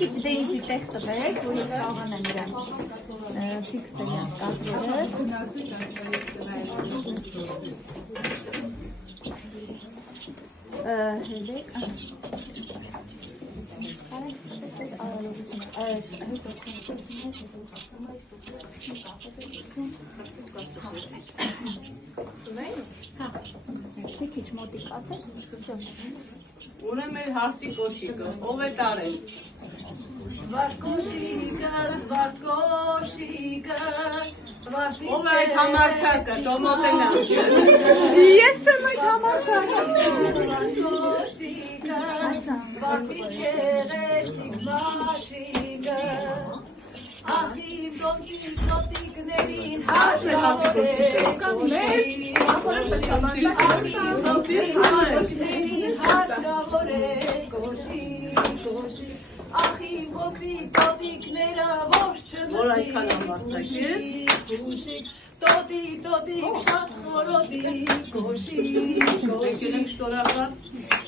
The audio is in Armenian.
քիչ դե ինձ տեղ տվեք, որ ես կարողանամ իրան ֆիքսել իրենց կադրերը։ Հերեք, մի քիչ մոտիկացեք, Ունեմ մեր հարցի կոշիկը, ով է տարել։ Վարդկոշիկս, վարդկոշիկս, Ով է այդ համարցակը, տոմոտենա։ Ես եմ այդ համարցակը։ Վարդկոշիկս, վարդից եղեցիկ մաշիկս, ախիմ դոնքին տոտիկներին հարկավորեք կոշիկ, ախիմ դոնքին տոտիկներին հարկավորեք կոշիկ, Ախի ոգրիկ տոտիկները որ չմտնի կուշիկ, տոտիկ շատ խորոդիկ կոշիկ, Եկել ենք շտորական։